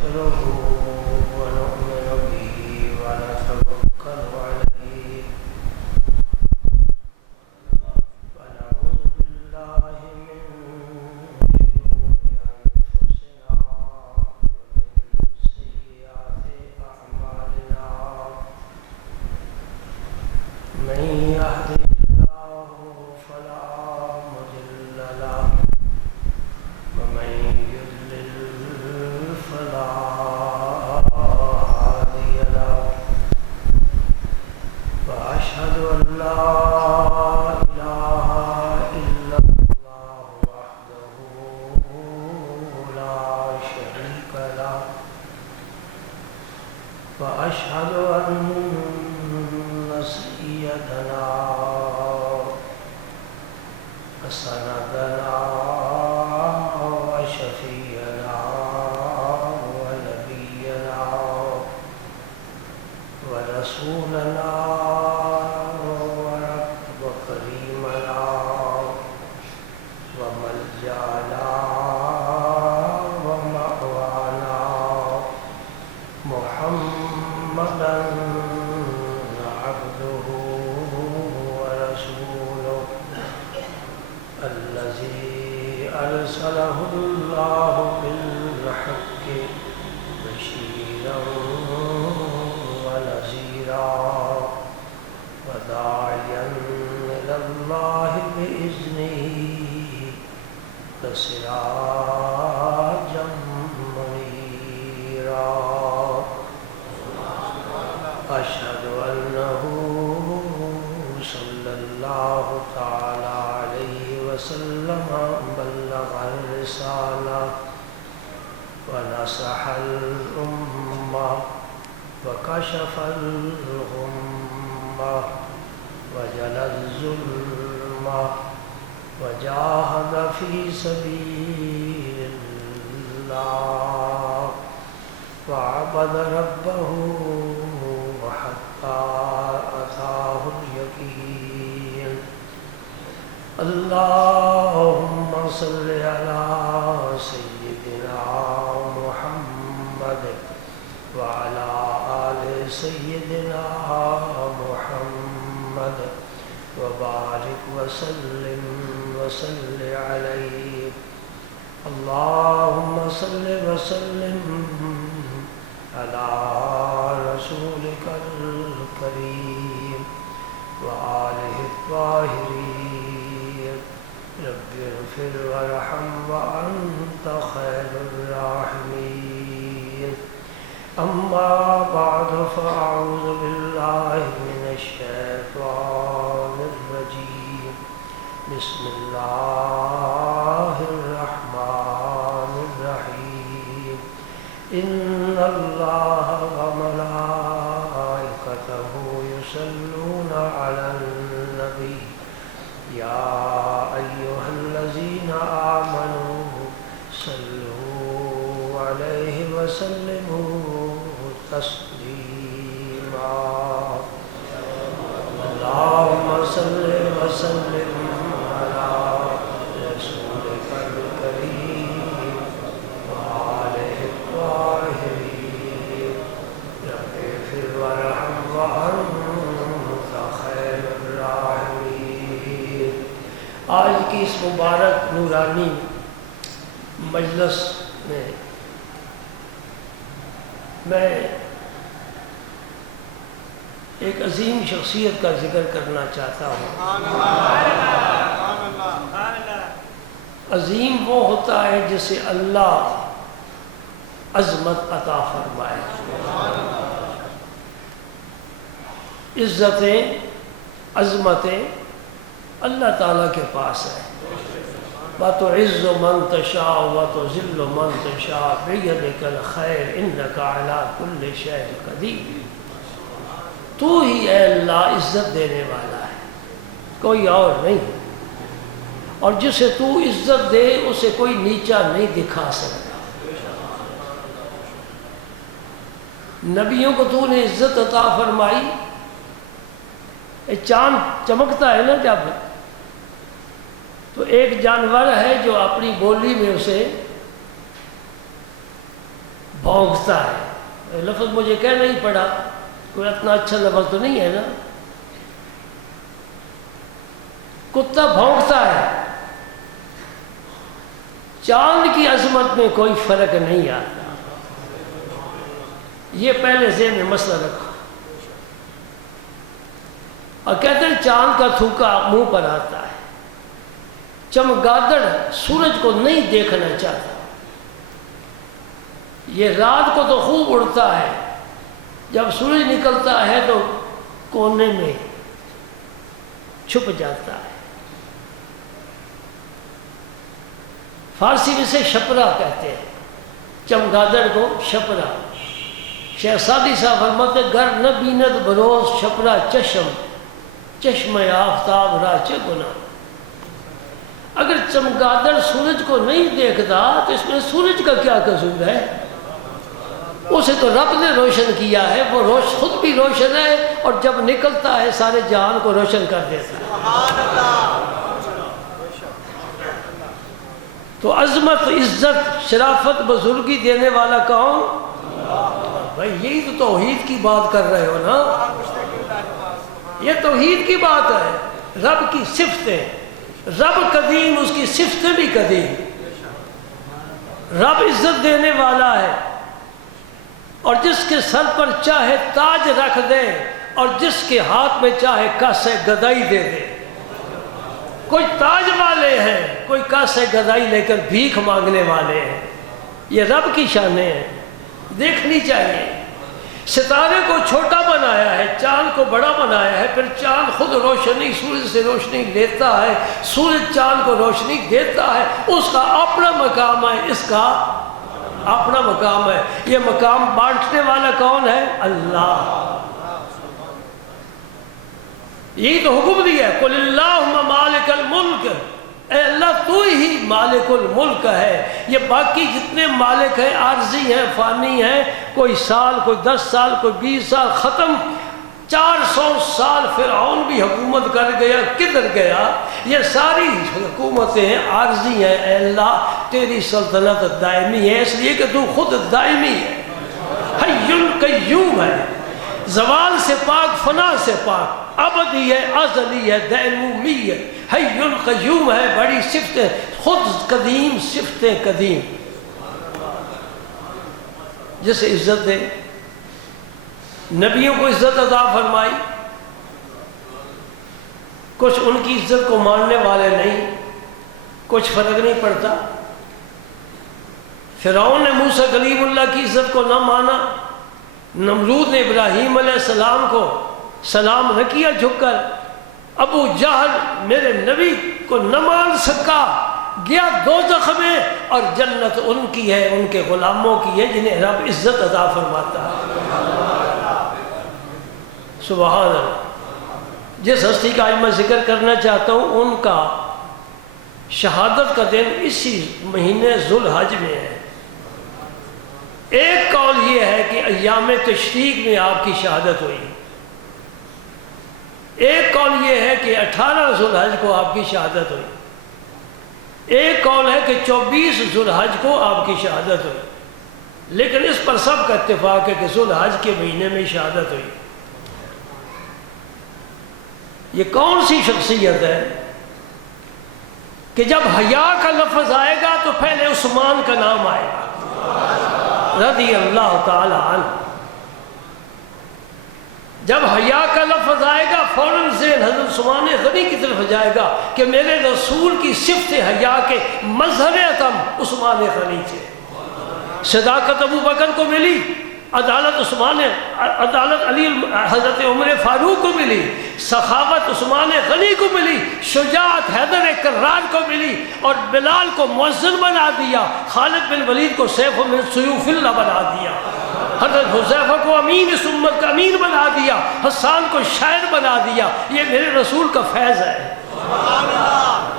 ونستغفره ونؤمن به ونتوكل عليه ونعوذ بالله من شرور أنفسنا ومن سيئات أعمالنا من يهده الله فلا مضل له ومن يضلل فلا هادي له وأشهد أن لا إله إلا الله وحده لا شريك له وأشهد أن سيدنا وسندنا وشفيعنا ونبينا ورسولنا وكريمنا وملجأنا ومأوانا محمدا عبده ورسوله الذي أرسله الله بالحق بشيرا ونذيرا وداعيا إلى الله بإذنه وسراجا منيرا أشهد أنه صلى الله تعالى عليه وسلم بلغ الرسالة ونصح الأمة وكشف الغمة وجلى الظلمة وجاهد في سبيل الله وعبد ربه حتى أتاه اليقين اللهم صل على سيدنا محمد وعلى آل سيدنا محمد وبارك وسلم عليه اللهم صل وسلم على رسولك الكريم وآله الطاهرين رب اغفر وارحم وأنت خير الراحمين أما بعد فأعوذ بالله من الشيطان الرجيم بسم الله الرحمن الرحيم إن الله وملائكته يصلون على النبي يا أيها الذين آمنوا صلوا عليه وسلموا تسليما اللهم صل وسلم على رسولك الكريم وآله الطاهرين رب اغفر وارحم وأنت خير الراحمين. آج کی اس مبارک نورانی مجلس میں میں ایک عظیم شخصیت کا ذکر کرنا چاہتا ہوں. عظیم وہ ہوتا ہے جسے اللہ عظمت عطا فرمائے. عزتیں عظمتیں اللہ تعالیٰ کے پاس ہے. وَتُعِزُّ مَن تَشَاءُ وَتُذِلُّ مَن تَشَاءُ بِيَدِكَ الْخَيْرُ إِنَّكَ عَلَىٰ كُلِّ شَيْءٍ قَدِيرٌ. تو ہی اے اللہ عزت دینے والا ہے, کوئی اور نہیں. اور جسے تو عزت دے اسے کوئی نیچا نہیں دکھا سکتا. نبیوں کو تو نے عزت عطا فرمائی. چاند چمکتا ہے نا جب, تو ایک جانور ہے جو اپنی بولی میں اسے بھونکتا ہے، لفظ مجھے کہنا ہی پڑا، کوئی اتنا اچھا لفظ تو نہیں ہے نا. کتا بھونکتا ہے. چاند کی عظمت میں کوئی فرق نہیں آتا. یہ پہلے ذہن میں مسئلہ رکھو. اور کہتے ہیں چاند کا تھوکا منہ پر آتا ہے. چمگادڑ سورج کو نہیں دیکھنا چاہتا. یہ رات کو تو خوب اڑتا ہے، جب سورج نکلتا ہے تو کونے میں چھپ جاتا ہے. فارسی میں سے شپرا کہتے ہیں چمگادڑ کو، شپرا. شیخ سعدی صاحب فرماتے گر نہ بیند بروز شپرا چشم، چشم آفتاب را چه گناہ. اگر چمگادڑ سورج کو نہیں دیکھتا تو اس میں سورج کا کیا قصور ہے؟ اسے تو رب نے روشن کیا ہے، وہ خود بھی روشن ہے اور جب نکلتا ہے سارے جہان کو روشن کر دیتا ہے. تو عظمت، عزت، شرافت، بزرگی دینے والا کون؟ بھائی یہی تو توحید کی بات کر رہے ہو نا. یہ توحید کی بات ہے. رب کی صفتیں، رب قدیم، اس کی صفتیں بھی قدیم. رب عزت دینے والا ہے اور جس کے سر پر چاہے تاج رکھ دے اور جس کے ہاتھ میں چاہے کاسے گدائی دے دے. کوئی تاج والے ہیں، کوئی کاسے گدائی لے کر بھیک مانگنے والے ہیں. یہ رب کی شانیں ہیں، دیکھنی چاہیے. ستارے کو چھوٹا بنایا ہے، چاند کو بڑا بنایا ہے، پھر چاند خود روشنی سورج سے روشنی لیتا ہے، سورج چاند کو روشنی دیتا ہے. اس کا اپنا مقام ہے، اس کا اپنا مقام ہے. یہ مقام بانٹنے والا کون ہے؟ اللہ. یہی تو حکم دیا ہے قل اللہم مالک الملک، اے اللہ تو ہی مالک الملک ہے. یہ باقی جتنے مالک ہیں عارضی ہیں، فانی ہیں. کوئی سال، کوئی 10 سال، کوئی 20 سال، ختم. 400 سال فرعون بھی حکومت کر گیا، کدھر گیا؟ یہ ساری حکومتیں عارضی ہیں. اے اللہ تیری سلطنت دائمی ہے، اس لیے کہ تو خود دائمی ہے، حی قیوم ہے، زوال سے پاک، فنا سے پاک، ابدی ہے، ازلی ہے، دیمومی ہے، حی قیوم ہے. بڑی صفتیں، خود قدیم، صفتیں قدیم. جسے عزت دے. نبیوں کو عزت عطا فرمائی. کچھ ان کی عزت کو ماننے والے نہیں، کچھ فرق نہیں پڑتا. فرعون نے موسیٰ کلیم اللہ کی عزت کو نہ مانا. نمرود نے ابراہیم علیہ السلام کو سلام نہ کیا جھک کر. ابو جہل میرے نبی کو نہ مان سکا، گیا دوزخ میں، اور جنت ان کی ہے، ان کے غلاموں کی ہے جنہیں رب عزت عطا فرماتا ہے. سبحان اللہ. جس ہستی کا آج میں ذکر کرنا چاہتا ہوں ان کا شہادت کا دن اسی مہینے ذوالحج میں ہے. ایک قول یہ ہے کہ ایام تشریق میں آپ کی شہادت ہوئی. ایک قول یہ ہے کہ 18 ذوالحج کو آپ کی شہادت ہوئی. ایک قول ہے کہ 24 ذوالحج کو آپ کی شہادت ہوئی. لیکن اس پر سب کا اتفاق ہے کہ ذوالحج کے مہینے میں شہادت ہوئی. یہ کون سی شخصیت ہے کہ جب حیا کا لفظ آئے گا تو پہلے عثمان کا نام آئے گا رضی اللہ تعالی عنہ. جب حیا کا لفظ آئے گا فوراً ذہن حضرت عثمان غنی کی طرف جائے گا کہ میرے رسول کی صفت حیا کے مظہر اتم عثمان غنی تھے. صداقت ابو بکر کو ملی، عدالت علی حضرت عمر فاروق کو ملی، سخاوت عثمان غنی کو ملی، شجاعت حیدر کرار کو ملی، اور بلال کو مؤذن بنا دیا، خالد بن ولید کو سیف من سیوف اللہ بنا دیا، حضرت حذیفہ کو امین اس امت کا امین بنا دیا، حسان کو شاعر بنا دیا. یہ میرے رسول کا فیض ہے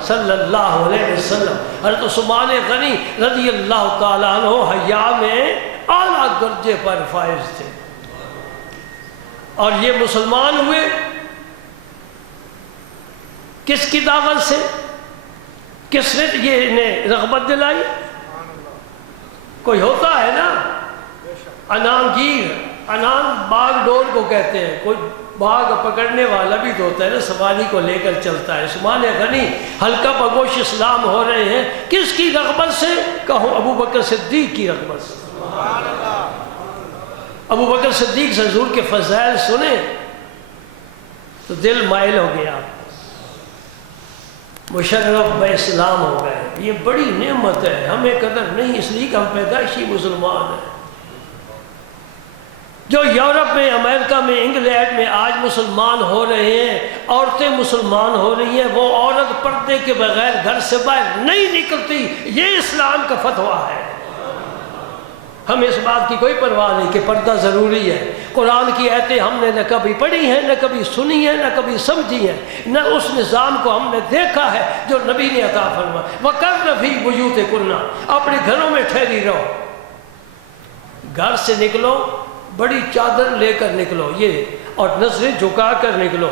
صلی اللہ علیہ وسلم. حضرت عثمان غنی رضی اللہ تعالیٰ عنہ حیا میں اعلیٰ درجے پر فائز تھے. اور یہ مسلمان ہوئے کس کی دعوت سے؟ کس نے یہ انہیں رغبت دلائی؟ کوئی ہوتا ہے نا انان گیر، انان باغ ڈور کو کہتے ہیں، کوئی باغ پکڑنے والا بھی تو ہوتا ہے نا، سواری کو لے کر چلتا ہے۔ عثمان غنی حلقہ بگوش اسلام ہو رہے ہیں، کس کی رغبت سے؟ کہو ابو بکر صدیق کی رغبت سے۔ ابو بکر صدیق سے حضور کے فضائل سنے تو دل مائل ہو گیا، مشرف بے اسلام ہو گئے۔ یہ بڑی نعمت ہے، ہمیں قدر نہیں، اس لیے کہ ہم پیدائشی مسلمان ہیں۔ جو یورپ میں، امریکہ میں، انگلینڈ میں آج مسلمان ہو رہے ہیں، عورتیں مسلمان ہو رہی ہیں، وہ عورت پردے کے بغیر گھر سے باہر نہیں نکلتی، یہ اسلام کا فتویٰ ہے۔ ہمیں اس بات کی کوئی پرواہ نہیں کہ پردہ ضروری ہے۔ قرآن کی آیتیں ہم نے نہ کبھی پڑھی ہیں، نہ کبھی سنی ہیں، نہ کبھی سمجھی ہیں، نہ اس نظام کو ہم نے دیکھا ہے جو نبی نے عطا فرمایا۔ وَقَرْنَ فِي بُيُوتِكُنَّ، اپنے گھروں میں ٹھہری رہو، گھر سے نکلو بڑی چادر لے کر نکلو، یہ اور نظریں جھکا کر نکلو۔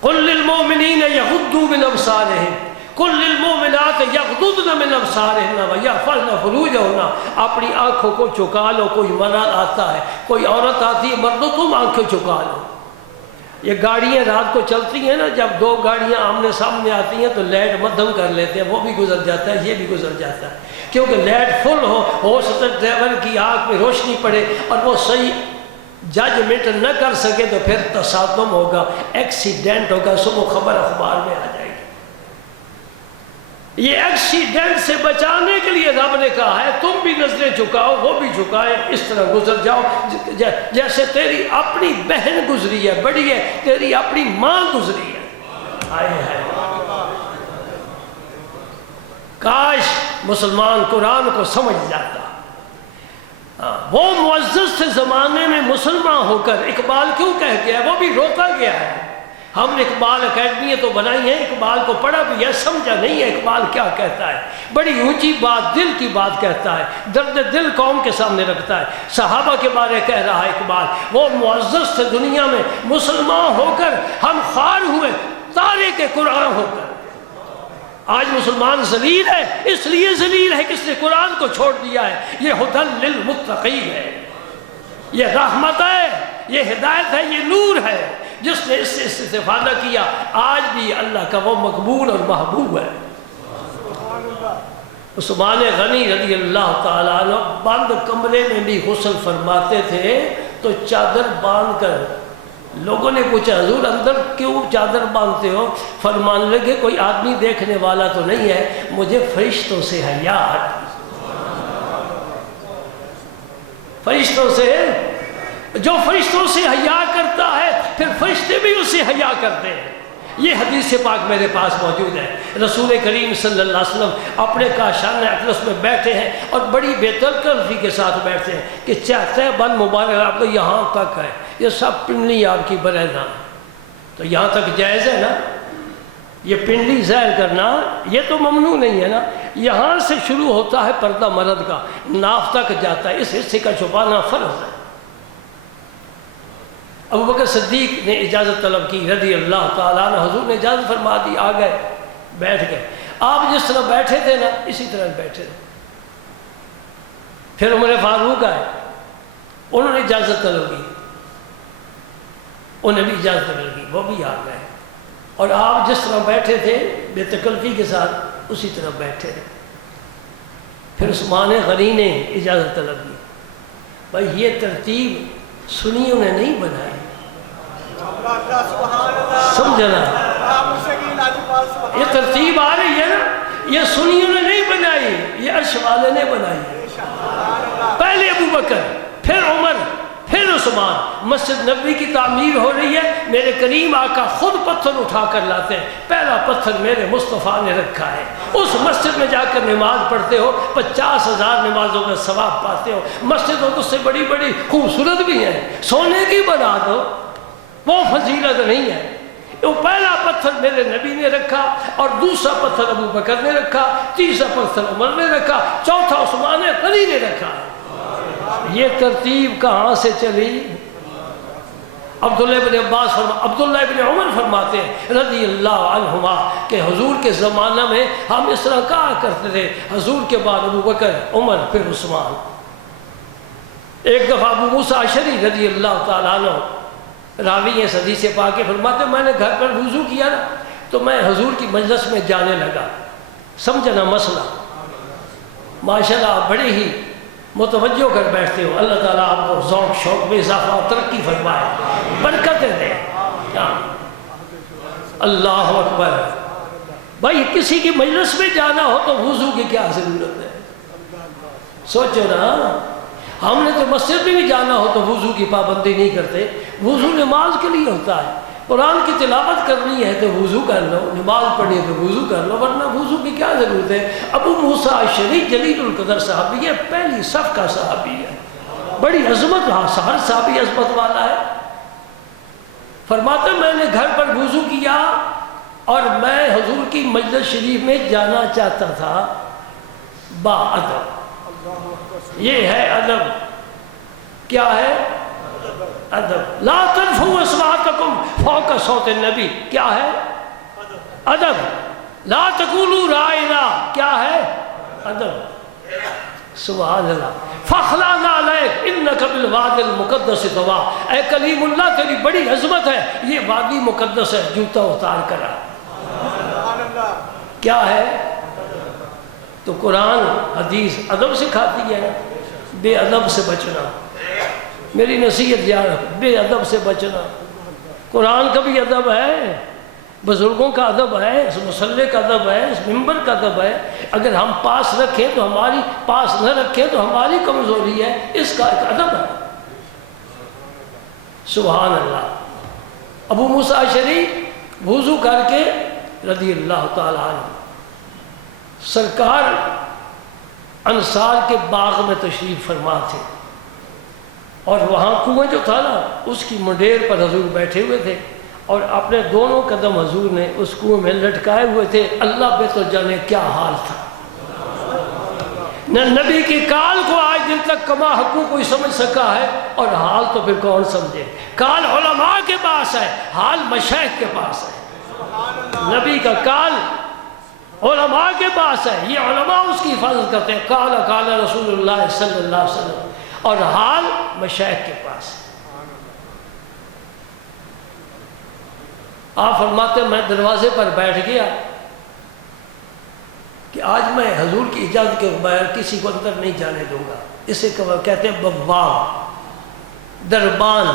قُلْ لِلْمُؤْمِنِينَ يَغُضُّوا مِنْ أَبْصَارِهِمْ قُلْ لِلْمُؤْمِنَاتِ يَغْضُضْنَ مِنْ أَبْصَارِهِنَّ وَيَحْفَظْنَ فُرُوجَهُنَّ، اپنی آنکھوں کو چکا لو۔ کوئی مرد آتا ہے، کوئی عورت آتی ہے، مردوں تم آنکھیں چکا لو۔ یہ گاڑیاں رات کو چلتی ہیں نا، جب دو گاڑیاں آمنے سامنے آتی ہیں تو لائٹ مدھم کر لیتے ہیں، وہ بھی گزر جاتا ہے، یہ بھی گزر جاتا ہے، کیونکہ لائٹ فل ہو سکتا ہے ڈرائیور کی آنکھ میں روشنی پڑے اور وہ صحیح ججمنٹ نہ کر سکے تو پھر تصادم ہوگا، ایکسیڈنٹ ہوگا، صبح خبر اخبار میں آ جائے گی۔ یہ ایکسیڈنٹ سے بچانے کے لیے رب نے کہا ہے تم بھی نظریں جھکاؤ، وہ بھی جھکائے، اس طرح گزر جاؤ جیسے تیری اپنی بہن گزری ہے، بڑی ہے، تیری اپنی ماں گزری ہے۔ ہائے ہائے، کاش مسلمان قرآن کو سمجھ جاتا۔ وہ معزز تھے زمانے میں مسلمان ہو کر، اقبال کیوں کہہ گیا، وہ بھی روتا گیا ہے۔ ہم نے اقبال اکیڈمی تو بنائی ہیں، اقبال کو پڑھا بھی ہے، سمجھا نہیں ہے اقبال کیا کہتا ہے، بڑی اونچی بات، دل کی بات کہتا ہے، درد دل قوم کے سامنے رکھتا ہے۔ صحابہ کے بارے کہہ رہا ہے اقبال، وہ معزز تھے دنیا میں، مسلمان ہو کر ہم خوار ہوئے تارے کے قرآن ہو کر۔ آج مسلمان ذلیل ہے، اس لیے ذلیل ہے کہ اس نے قرآن کو چھوڑ دیا ہے۔ یہ ہدی للمتقین ہے، یہ رحمت ہے، یہ ہدایت ہے، یہ نور ہے۔ جس نے اس سے استفادہ کیا آج بھی اللہ کا وہ مقبول اور محبوب ہے۔ عثمان غنی رضی اللہ تعالیٰ عنہ بند کمرے میں بھی غسل فرماتے تھے تو چادر باندھ کر، لوگوں نے پوچھا حضور اندر کیوں چادر باندھتے ہو؟ فرمانے لگے کوئی آدمی دیکھنے والا تو نہیں ہے، مجھے فرشتوں سے حیا آتی، فرشتوں سے، جو فرشتوں سے حیا کرتا ہے پھر فرشتے بھی اس سے حیا کرتے ہیں۔ یہ حدیث پاک میرے پاس موجود ہے، رسول کریم صلی اللہ علیہ وسلم اپنے کاشان اطلس میں بیٹھے ہیں اور بڑی بے تکلفی کے ساتھ بیٹھتے ہیں کہ چاہتے ہیں بند مبارک آپ کو یہاں تک ہے، یہ سب پنڈلی آپ کی برہنہ، تو یہاں تک جائز ہے نا؟ یہ پنڈلی ظاہر کرنا یہ تو ممنوع نہیں ہے نا، یہاں سے شروع ہوتا ہے پردہ مرد کا، ناف تک جاتا ہے، اس حصے کا چھپانا فرض ہے۔ ابو بکر صدیق نے اجازت طلب کی رضی اللہ تعالیٰ عنہ، حضور نے اجازت فرما دی، آ گئے، بیٹھ گئے۔ آپ جس طرح بیٹھے تھے نا اسی طرح بیٹھے تھے۔ پھر عمر فاروق آئے، انہوں نے اجازت طلب کی، انہیں بھی اجازت طلب کی، وہ بھی آ گئے، اور آپ جس طرح بیٹھے تھے بے تکلفی کے ساتھ اسی طرح بیٹھے تھے۔ پھر عثمان غنی نے اجازت طلب کی۔ بھائی یہ ترتیب سنیوں نے نہیں بنائی، سمجھنا، یہ ترتیب آ رہی ہے نا، یہ سنیوں نے نہیں بنائی، یہ عرش والے نے بنائی ہے۔ پہلے ابو بکر، پھر عمر، پھر عثمان۔ مسجد نبوی کی تعمیر ہو رہی ہے، میرے کریم آقا خود پتھر اٹھا کر لاتے ہیں، پہلا پتھر میرے مصطفیٰ نے رکھا ہے۔ اس مسجد میں جا کر نماز پڑھتے ہو، 50,000 نمازوں کا ثواب پاتے ہو۔ مسجد اس سے بڑی بڑی خوبصورت بھی ہیں، سونے کی بنا دو، وہ فضیلت نہیں ہے۔ وہ پہلا پتھر میرے نبی نے رکھا، اور دوسرا پتھر ابو بکر نے رکھا، تیسرا پتھر عمر نے رکھا، چوتھا عثمان غنی نے رکھا۔ یہ ترتیب کہاں سے چلی؟ عبداللہ ابن عباس عبداللہ ابن عمر فرماتے ہیں رضی اللہ عنہما کہ حضور کے زمانہ میں ہم اس طرح کہا کرتے تھے، حضور کے بعد ابو بکر، عمر، پھر عثمان۔ ایک دفعہ ابو موسیٰ اشعری رضی اللہ تعالیٰ عنہ راوی ہیں حدیث پاک کے، فرماتے میں نے گھر پر وضو کیا نا تو میں حضور کی مجلس میں جانے لگا، سمجھنا مسئلہ، ماشاءاللہ آپ بڑے ہی متوجہ کر بیٹھتے ہو، اللہ تعالیٰ آپ کو ذوق شوق میں اضافہ اور ترقی فرمائے، برکتیں دے۔ اللہ اکبر، بھائی کسی کی مجلس میں جانا ہو تو وضو کی کیا ضرورت ہے؟ سوچو نا، ہم نے تو مسجد میں بھی جانا ہو تو وضو کی پابندی نہیں کرتے، وضو نماز کے لیے ہوتا ہے، قرآن کی تلاوت کرنی ہے تو وضو کر لو، نماز پڑھنی ہے تو وضو کر لو، ورنہ وضو کی کیا ضرورت ہے؟ ابو موسیٰ اشعری جلیل القدر صحابی ہے، پہلی صف کا صحابی ہے، بڑی عظمت، ہر صحابی عظمت والا ہے۔ فرماتے میں نے گھر پر وضو کیا اور میں حضور کی مجلس شریف میں جانا چاہتا تھا با ادب، یہ ہے ادب، کیا ہے؟ ادب۔ لا ترفعوا اصواتکم فوق صوت النبی، کیا ہے؟ ادب۔ لا تقولوا رائنا، کیا ہے؟ ادب۔ سبحان اللہ۔ فخلعنا علیک انک بالواد المقدس طویٰ، اے کلیم اللہ تیری بڑی عظمت ہے، یہ وادی مقدس ہے، جوتا اتار کر آ۔ کیا ہے؟ تو قرآن حدیث ادب سکھاتی ہے، بے ادب سے بچنا، میری نصیحت یاد رکھو، بے ادب سے بچنا۔ قرآن کا بھی ادب ہے، بزرگوں کا ادب ہے، اس مصلی کا ادب ہے، اس ممبر کا ادب ہے، اگر ہم پاس رکھیں تو ہماری، پاس نہ رکھیں تو ہماری کمزوری ہے، اس کا ایک ادب ہے۔ سبحان اللہ۔ ابو موسیٰ اشعری وضو کر کے رضی اللہ تعالیٰ عنہ سرکار انصار کے باغ میں تشریف فرما تھے، اور وہاں کنویں جو تھا نا اس کی منڈیر پر حضور بیٹھے ہوئے تھے، اور اپنے دونوں قدم حضور نے اس کنویں میں لٹکائے ہوئے تھے، اللہ پہ تو جانے کیا حال تھا۔ نہ نبی کی کال کو آج دن تک کما حقوں کوئی سمجھ سکا ہے، اور حال تو پھر کون سمجھے؟ کال علماء کے پاس ہے، حال مشائخ کے پاس ہے۔ نبی کا کال علماء کے پاس ہے، یہ علماء اس کی حفاظت کرتے ہیں، قال رسول اللہ صلی اللہ علیہ وسلم، اور حال مشائخ کے پاس ہے۔ آپ فرماتے ہیں میں دروازے پر بیٹھ گیا کہ آج میں حضور کی اجازت کے بغیر کسی کو اندر نہیں جانے دوں گا، اسے کہتے ہیں بواب، دربان،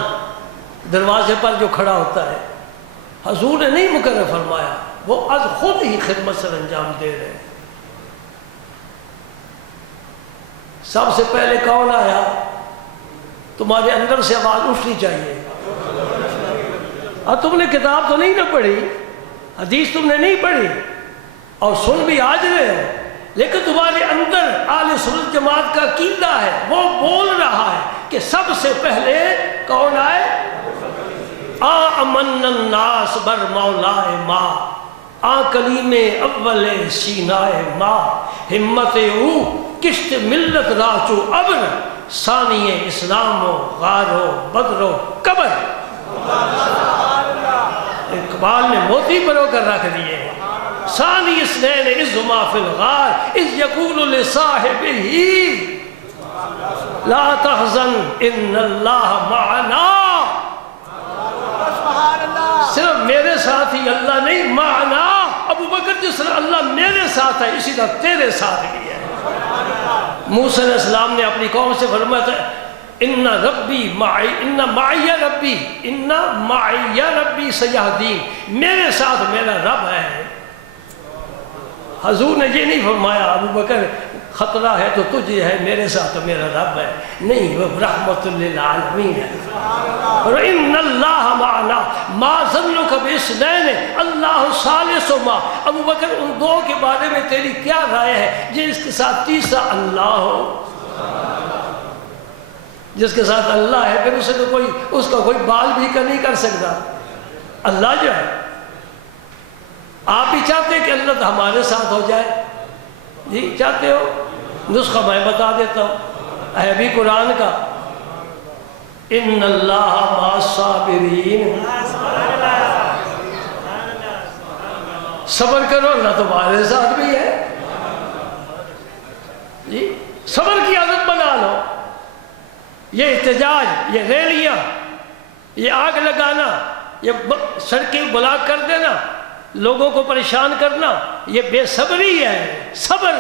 دروازے پر جو کھڑا ہوتا ہے، حضور نے نہیں مقرر فرمایا، وہ از خود ہی خدمت سر انجام دے رہے ہیں۔ سب سے پہلے کون آیا؟ تمہارے اندر سے آواز اٹھنی چاہیے، اور تم نے کتاب تو نہیں نہ پڑھی، حدیث تم نے نہیں پڑھی، اور سن بھی آج رہے ہو، لیکن تمہارے اندر اہل سنت جماعت کا عقیدہ ہے، وہ بول رہا ہے کہ سب سے پہلے کون آئے؟ آمن الناس بر مولائے ماں، کلیم اول سینائے ماں، ہمت او کشت ملت راچو ابر، ثانی اسلام و غار و بدر و قبر۔ اقبال نے موتی پرو کر رکھ دیے، ثانی اسنین اذ ہما فی الغار اذ یقول لصاحبہ لا تحزن ان اللہ معنا۔ صرف میرے ساتھ ہی اللہ نہیں، معنا، ابو بکر جس طرح اللہ میرے ساتھ ہے اسی طرح تیرے ساتھ بھی ہے۔ موسیٰ علیہ السلام نے اپنی قوم سے فرمایا تھا ان ربی معی، ان معی ربی، ان معی ربی سیہدین، میرے ساتھ میرا رب ہے۔ حضور نے یہ نہیں فرمایا ابو بکر خطرہ ہے تو تجھے ہے، میرے ساتھ تو میرا رب ہے، نہیں، وہ رحمت للعالمین ہے۔ ان اللہ معنا ما ظنک باثنین اللہ ثالثہما، ابو بکر ان دو کے بارے میں تیری کیا رائے ہے جس کے ساتھ تیسرا اللہ ہو؟ جس کے ساتھ اللہ ہے پھر اسے تو کوئی، اس کا کوئی بال بھی نہیں کر سکتا، اللہ جو ہے۔ آپ بھی چاہتے ہیں کہ اللہ ہمارے ساتھ ہو جائے؟ جی چاہتے ہو؟ نسخہ میں بتا دیتا ہوں، ہے بھی قرآن کا، ان اللہ مع الصابرین، صبر کرو اللہ تمہارے ساتھ بھی ہے۔ جی صبر کی عادت بنا لو، یہ احتجاج، یہ ریلیاں، یہ آگ لگانا، یہ سڑکیں بلاک کر دینا، لوگوں کو پریشان کرنا، یہ بے صبری ہے۔ صبر،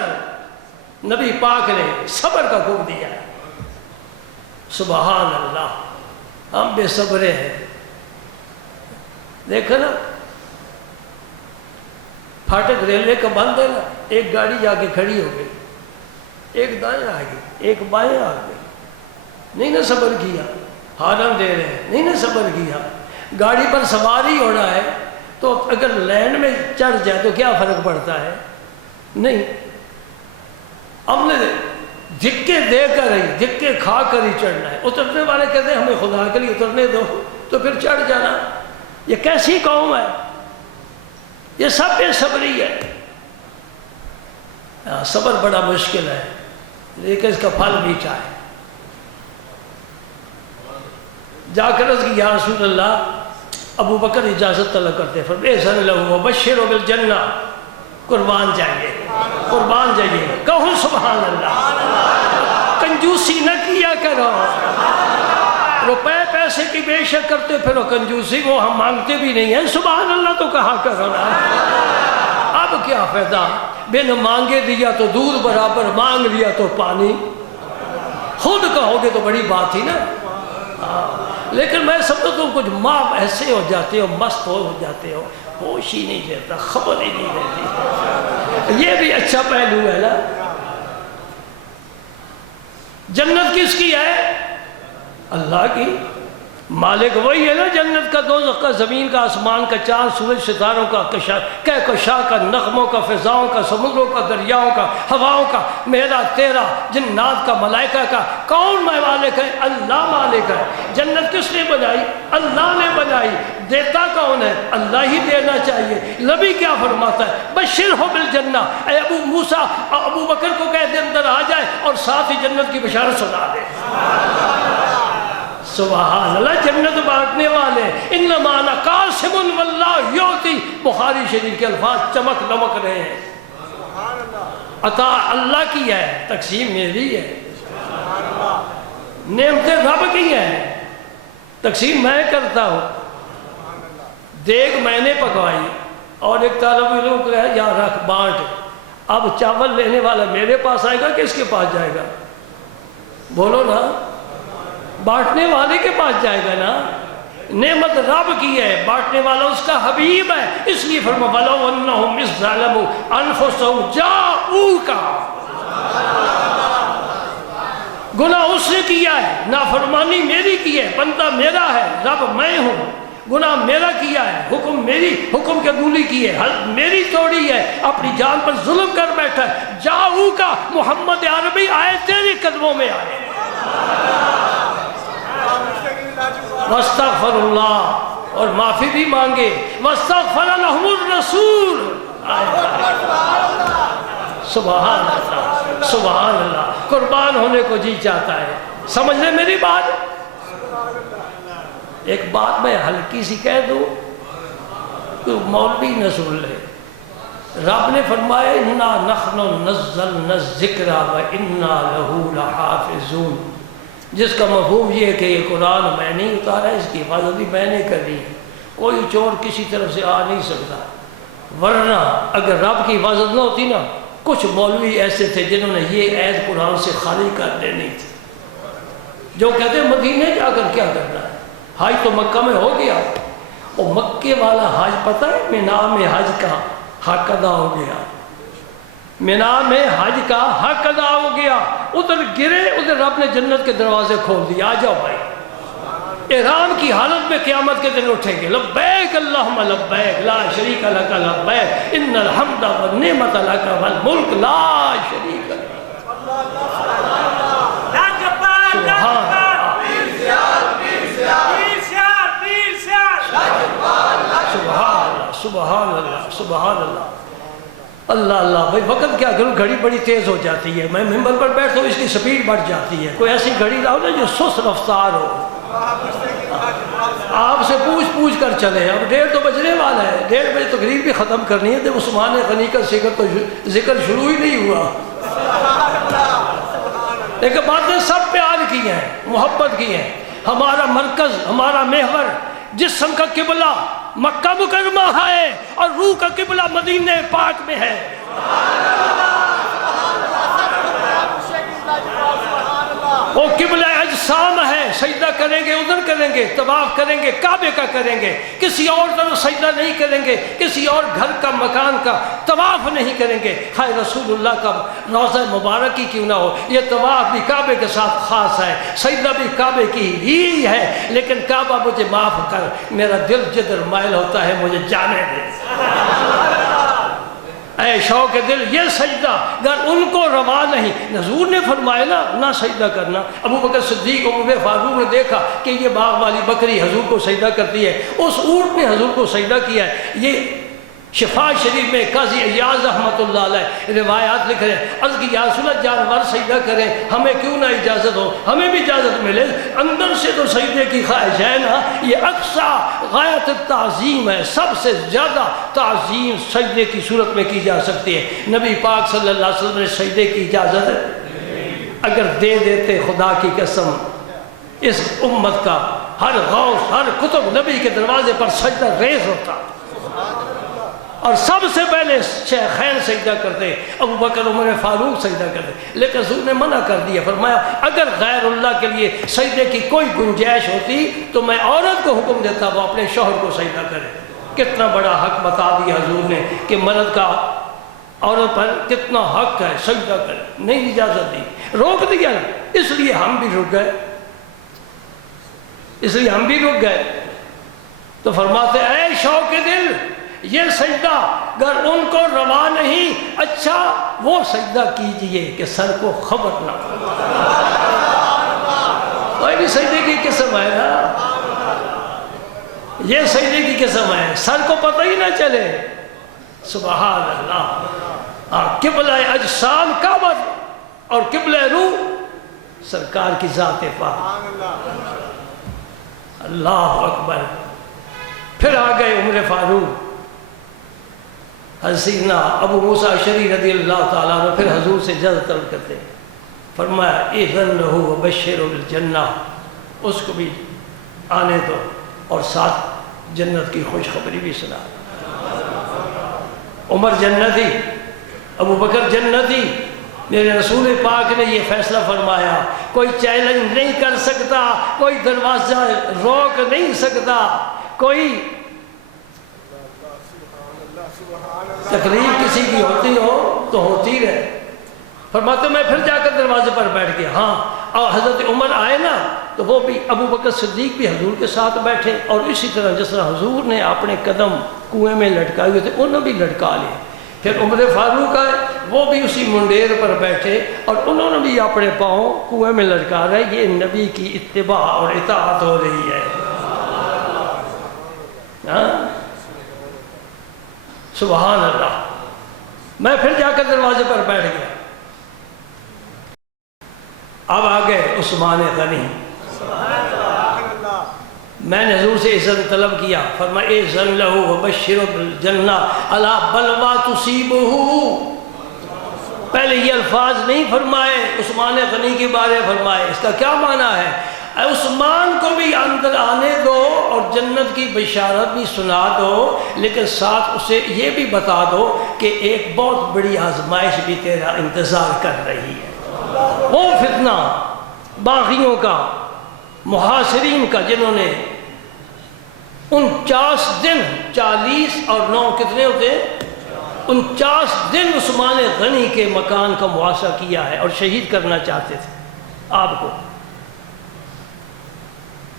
نبی پاک نے صبر کا حکم دیا ہے۔ سبحان اللہ، ہم بے صبرے ہیں۔ دیکھو نا، پھاٹک ریلوے کا بند ہے نا، ایک گاڑی جا کے کھڑی ہو گئی، ایک دائیں آ گئی، ایک بائیں آ گئی، نہیں نہ صبر کیا، ہارن دے رہے ہیں، نہیں نہ صبر کیا۔ گاڑی پر سواری ہو رہا ہے تو اگر لینڈ میں چڑھ جائے تو کیا فرق پڑتا ہے؟ نہیں، ہم نے دھکے دے کر ہی، دھکے کھا کر ہی چڑھنا ہے۔ اترنے والے کہتے ہیں ہمیں خدا کے لیے اترنے دو، تو پھر چڑھ جانا۔ یہ کیسی قوم ہے؟ یہ سب بے صبری ہے۔ صبر بڑا مشکل ہے، لیکن اس کا پھل میٹھا ہے۔ جا کر عرض کی یا رسول اللہ، ابو بکر اجازت طلب کرتے، فَبِئْسَنْ لَهُ وَبَشِّرْهُ بِالْجَنَّةِ، قربان جائیے، قربان جائیے، کہو سبحان اللہ۔ کنجوسی نہ کیا کرو، روپے پیسے کی بے شک کرتے پھر کنجوسی، وہ ہم مانگتے بھی نہیں ہیں، سبحان اللہ تو کہا کرو نا۔ اب کیا فائدہ، بن مانگے دیا تو دودھ برابر، مانگ لیا تو پانی۔ خود کہو گے تو بڑی بات ہی نا۔ لیکن میں سمجھتا ہوں کچھ ماں ایسے ہو جاتے ہو، مست ہو جاتے ہو، ہوش ہی نہیں رہتا، خبر ہی نہیں رہتی۔ یہ بھی اچھا پہلو ہے نا۔ جنت کس کی ہے؟ اللہ کی۔ مالک وہی ہے نا جنت کا، دوزخ کا، زمین کا، آسمان کا، چاند سورج ستاروں کا، کہکشاں کا، نغموں کا، فضاؤں کا، سمندروں کا، دریاؤں کا، ہواؤں کا، میرا تیرا، جنات کا، ملائکہ کا۔ کون مالک ہے؟ اللہ مالک ہے۔ جنت کس نے بنائی؟ اللہ نے بنائی۔ دیتا کون ہے؟ اللہ ہی دینا چاہیے۔ نبی کیا فرماتا ہے؟ بشرہ بالجنہ، اے ابو موسیٰ، ابو بکر کو کہہ دے اندر آ جائے اور ساتھ ہی جنت کی بشارت سنا دے۔ سبحان اللہ، جنت بانٹنے والے۔ انما انا قاسم واللہ یعطی، بخاری شریف کے الفاظ چمک دمک رہے ہیں۔ عطا اللہ کی ہے، تقسیم میری ہے۔ نعمتیں رب کی ہیں، تقسیم میں کرتا ہوں۔ دیگ میں نے پکوائی اور ایک طالب علم کو کہا یا رکھ بانٹ، اب چاول لینے والا میرے پاس آئے گا، کس کے پاس جائے گا؟ بولو نا، بانٹنے والے کے پاس جائے گا نا۔ نعمت رب کی ہے، بانٹنے والا اس کا حبیب ہے، اس لیے فرمایا وَلَوْ أَنَّهُمْ إِذْ ظَلَمُوا أَنفُسَهُمْ جَاءُوكَ۔ گناہ اس نے کیا ہے، نافرمانی میری کی ہے، بندہ میرا ہے، رب میں ہوں، گناہ میرا کیا ہے، حکم میری، حکم کے قبولی کی ہے، حد میری توڑی ہے، اپنی جان پر ظلم کر بیٹھا ہے۔ جاؤکا، محمد عربی آئے تیرے قدموں میں آئے۔ واستغفر اللہ، اور معافی بھی مانگے۔ واستغفر لهم الرسول، سبحان اللہ، سبحان اللہ۔ قربان ہونے کو جی چاہتا ہے۔ سمجھ لیں میری بات؟ ایک بات میں ہلکی سی کہہ دوں کہ مولوی نہ سن لے۔ رب نے فرمایا انا نحن نزلنا الذکر وانا لہ لحافظون، جس کا مفہوم یہ ہے کہ یہ قرآن میں نہیں اتارا، اس کی حفاظت بھی میں نے کرنی ہے، کوئی چور کسی طرف سے آ نہیں سکتا۔ ورنہ اگر رب کی حفاظت نہ ہوتی نا، کچھ مولوی ایسے تھے جنہوں نے یہ عید قرآن سے خالی کر دینی تھی، جو کہتے ہیں مدینے جا کر کیا کرنا ہے، حج تو مکہ میں ہو گیا۔ اور مکے والا حج پتہ ہے، مینا میں حج کا حق ادا ہو گیا، مینا میں حج کا حق ادا ہو گیا۔ ادھر گرے، ادھر رب نے جنت کے دروازے کھول دیے، آ جاؤ بھائی۔ احرام کی حالت میں قیامت کے دن اٹھیں گے، لبیک اللہم لبیک لا شریک لک لبیک ان الحمد والنعمت لک والملک لا شریک لک۔ سبحان اللہ، سبحان اللہ، اللہ اللہ۔ بھائی وقت کیا کروں، گھڑی بڑی تیز ہو جاتی ہے، میں ممبر پر بیٹھتا ہوں اس کی سپیڈ بڑھ جاتی ہے۔ کوئی ایسی گھڑی لاؤ نا جو سست رفتار ہو، آپ سے پوچھ کر چلے۔ اب 1:30 تو بجنے والا ہے، 1:30 بجے تقریر بھی ختم کرنی ہے، جب عثمان غنی کا ذکر شروع ہی نہیں ہوا۔ لیکن باتیں سب پیار کی ہیں، محبت کی ہیں۔ ہمارا مرکز، ہمارا محور، جسم کا قبلہ مکہ مکرمہ ہے اور روح کا قبلہ مدینہ پاک میں ہے۔ وہ قبلہ اجسام ہے، سجدہ کریں گے ادھر کریں گے، طواف کریں گے کعبے کا کریں گے، کسی اور طرف سجدہ نہیں کریں گے، کسی اور گھر کا مکان کا طواف نہیں کریں گے، خواہ رسول اللہ کا روضہ مبارک کی کیوں نہ ہو۔ یہ طواف بھی کعبے کے ساتھ خاص ہے، سجدہ بھی کعبے کی ہی ہے، لیکن کعبہ مجھے معاف کر، میرا دل جدھر مائل ہوتا ہے مجھے جانے دے۔ اے شوق دل، یہ سجدہ اگر ان کو روا نہیں، حضور نے فرمایا نا نہ سجدہ کرنا۔ ابو بکر صدیق اور عمر فاروق نے دیکھا کہ یہ باغ والی بکری حضور کو سجدہ کرتی ہے، اس اونٹ نے حضور کو سجدہ کیا ہے۔ یہ شفا شریف میں قاضی ایاز رحمۃ اللہ علیہ روایات لکھ رہے ہیں، عرض کی یا رسول اللہ جانور سجدہ کریں، ہمیں کیوں نہ اجازت ہو، ہمیں بھی اجازت ملے، اندر سے تو سجدے کی خواہش ہے نا۔ یہ اقصی غایت تعظیم ہے، سب سے زیادہ تعظیم سجدے کی صورت میں کی جا سکتی ہے۔ نبی پاک صلی اللہ علیہ وسلم نے سجدے کی اجازت اگر دے دیتے، خدا کی قسم اس امت کا ہر غوث، ہر قطب نبی کے دروازے پر سجدہ ریز ہوتا، اور سب سے پہلے شیخین سجدہ کرتے، ابو بکر عمر فاروق سجدہ کرتے، لیکن حضور نے منع کر دیا، فرمایا اگر غیر اللہ کے لیے سجدے کی کوئی گنجائش ہوتی تو میں عورت کو حکم دیتا وہ اپنے شوہر کو سجدہ کرے۔ کتنا بڑا حق بتا دیا حضور نے کہ مرد کا عورت پر کتنا حق ہے، سجدہ کرے، نہیں اجازت دی، روک دیا۔ اس لیے ہم بھی رک گئے، تو فرماتے اے شوق دل، یہ سجدہ اگر ان کو روا نہیں، اچھا وہ سجدہ کیجئے کہ سر کو خبر نہ ہو۔ کوئی بھی سجدے کی قسم ہے نا، یہ سجدے کی قسم ہے، سر کو پتہ ہی نہ چلے۔ سبحان اللہ۔ قبلہ اجسام کعبہ اور قبلہ روح سرکار کی ذات پاک۔ اللہ اکبر۔ پھر آگئے عمر فاروق، حسینہ ابو موسیٰ اشعری رضی اللہ تعالیٰ عنہ پھر حضور سے اجازت طلب کرتے، فرمایا اذن لہ وبشرہ بالجنہ، اس کو بھی آنے دو اور ساتھ جنت کی خوشخبری بھی سنا۔ عمر جنتی، ابو بکر جنتی، میرے رسول پاک نے یہ فیصلہ فرمایا، کوئی چیلنج نہیں کر سکتا، کوئی دروازہ روک نہیں سکتا، کوئی تکلیف کسی کی ہوتی ہو تو ہوتی رہے۔ فرماتے میں پھر جا کر دروازے پر بیٹھ گیا۔ ہاں، اور حضرت عمر آئے نا تو وہ بھی ابو بکر صدیق بھی حضور کے ساتھ بیٹھے، اور اسی طرح جس طرح حضور نے اپنے قدم کنویں میں لٹکائے ہوئے تھے انہوں نے بھی لٹکا لیے۔ پھر عمر فاروق آئے، وہ بھی اسی منڈیر پر بیٹھے اور انہوں نے بھی اپنے پاؤں کنویں میں لٹکا رہے۔ یہ نبی کی اتباع اور اطاعت ہو رہی ہے۔ سبحان اللہ۔ میں پھر جا کر دروازے پر بیٹھ گیا۔ اب آگئے عثمان غنی، میں نے حضور سے اذن طلب کیا، فرمایا اذن لہ وبشرہ بالجنہ الا بلوی تصیبہ۔ پہلے یہ الفاظ نہیں فرمائے عثمان غنی کے بارے، فرمائے اس کا کیا معنی ہے، عثمان کو بھی اندر آنے دو اور جنت کی بشارت بھی سنا دو، لیکن ساتھ اسے یہ بھی بتا دو کہ ایک بہت بڑی آزمائش بھی تیرا انتظار کر رہی ہے۔ وہ فتنہ باغیوں کا، محاصرین کا، جنہوں نے 49 دن 40 اور 9 کتنے ہوتے ہیں 49 دن عثمان غنی کے مکان کا محاصرہ کیا ہے اور شہید کرنا چاہتے تھے آپ کو۔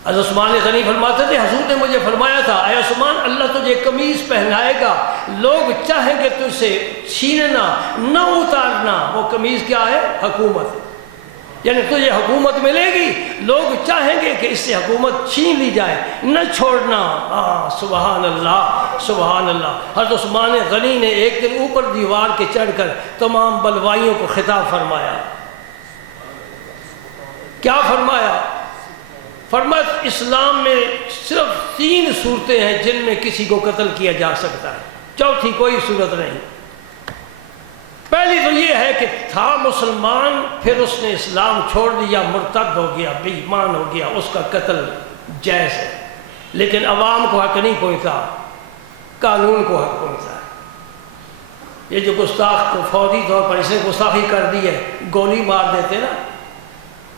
حضرت عثمان غنی فرماتے تھے حضور نے مجھے فرمایا تھا اے عثمان اللہ تجھے قمیض پہنائے گا، لوگ چاہیں گے تجھ سے چھیننا نہ اتارنا۔ وہ قمیض کیا ہے؟ حکومت، یعنی تجھے حکومت ملے گی، لوگ چاہیں گے کہ اس سے حکومت چھین لی جائے، نہ چھوڑنا۔ سبحان اللہ سبحان اللہ۔ حضرت عثمان غنی نے ایک دن اوپر دیوار کے چڑھ کر تمام بلوائیوں کو خطاب فرمایا۔ کیا فرمایا؟ فرمایا اسلام میں صرف 3 صورتیں ہیں جن میں کسی کو قتل کیا جا سکتا ہے، چوتھی کوئی صورت نہیں۔ پہلی تو یہ ہے ہے کہ تھا مسلمان، پھر اس نے اسلام چھوڑ دیا، مرتد ہو گیا، بے ایمان ہو گیا، اس کا قتل جائز ہے، لیکن عوام کو حق نہیں پہنچتا، قانون کو حق پہنچتا ہے۔ یہ جو گستاخ کو فوری طور پر اس نے گستاخی کر دی ہے، گولی مار دیتے نا،